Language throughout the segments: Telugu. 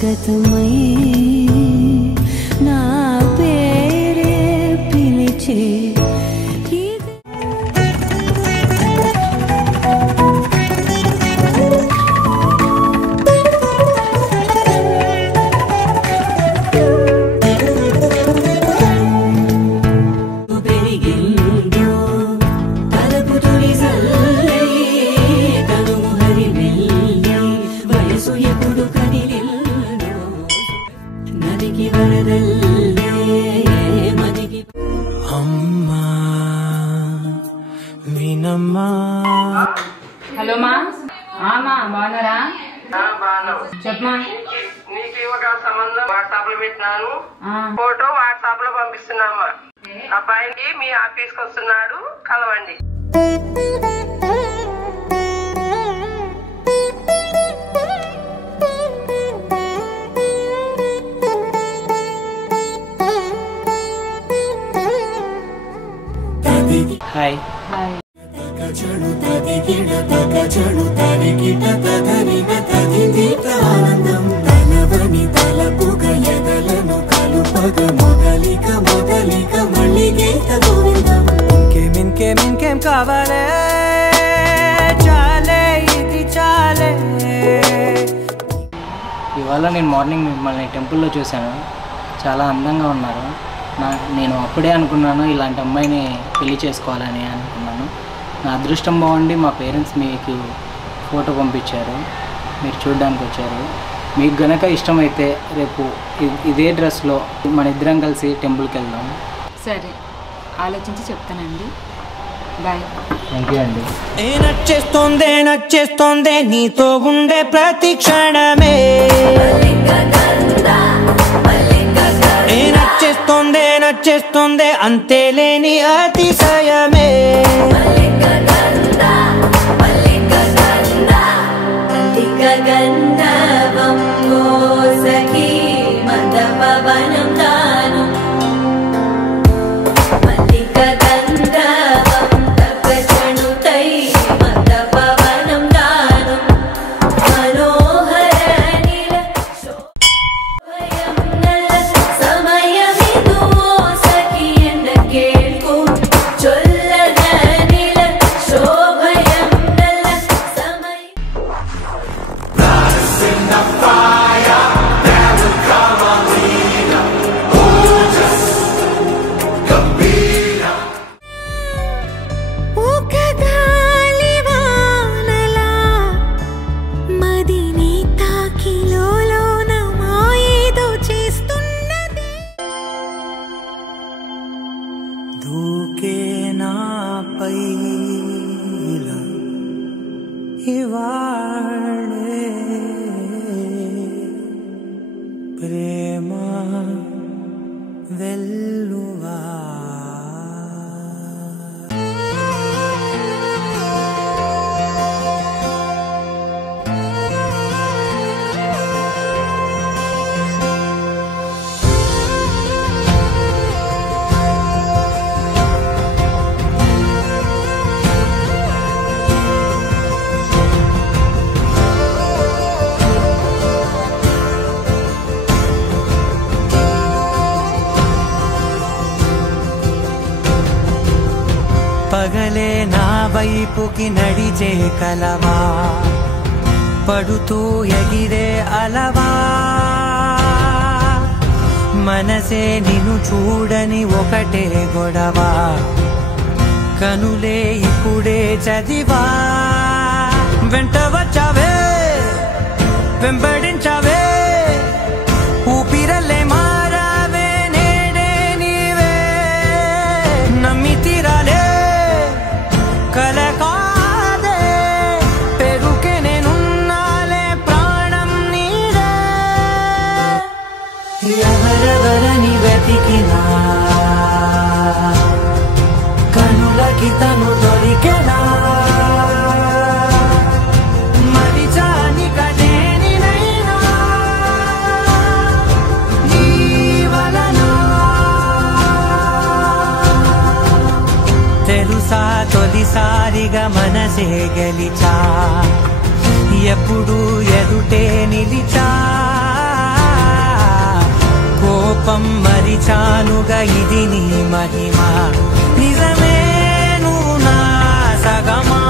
స్వాగతమై నా పేరే పిలిచే హలో మా బాగున్నారా? చెప్పమా. నీకు ఒక సంబంధం వాట్సాప్ లో పెట్టినాను, ఫోటో వాట్సాప్ లో పంపిస్తున్నామా. అబ్బాయికి మీ ఆఫీస్ కి వస్తున్నాడు, కలవండి. హాయ్. ఇంకేం కావాలే, చాలే ఇది చాలే. ఇవాళ నేను మార్నింగ్ మిమ్మల్ని టెంపుల్లో చూశాను, చాలా అందంగా ఉన్నారు. నేను అప్పుడే అనుకున్నాను ఇలాంటి అమ్మాయిని పెళ్లి చేసుకోవాలని అనుకున్నాను. నా అదృష్టం బాగుండి మా పేరెంట్స్ మీకు ఫోటో పంపించారు, మీరు చూడడానికి వచ్చారు. మీకు గనక ఇష్టమైతే రేపు ఇదే డ్రెస్లో మన ఇద్దరం కలిసి టెంపుల్కి వెళ్దాం. సరే, ఆలోచించి చెప్తానండి. బాయ్. థ్యాంక్ యూ అండి. నచ్చేస్తోందే నీతో ఉండే ప్రతి క్షణమే. నచ్చేస్తోందే అంతేలేని అతిశయమే. ఇవాళే ప్రేమ వెల్లువా. పగలే నా వైపుకి నడిచే కలవా, పడుతూ ఎగిరే అలవా. మనసే నిన్ను చూడని ఒకటే గొడవ, కనులే ఇప్పుడే చదివా. వెంట వచ్చావే, వెంబడించావే, ఊపిరల్లే మారావే. నేడే నీవే నమ్మి తీరాలే, కల కాదే పెరుకే నేనున్నాలే, ప్రాణం నీడే. ఎవరెవరని వెతికినా కనులకి తను దొరికెనా. మరిచాని కదేనినైనా నీ వలన. తెలుసా తొలిసారిగా మనసే గెలిచా, ఎప్పుడు ఎదుటే నిలిచా. పాపం మరిచానుగా ఇది నీ మహిమ నిజమే నువ్వు నా సగమా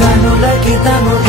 కనులకి తను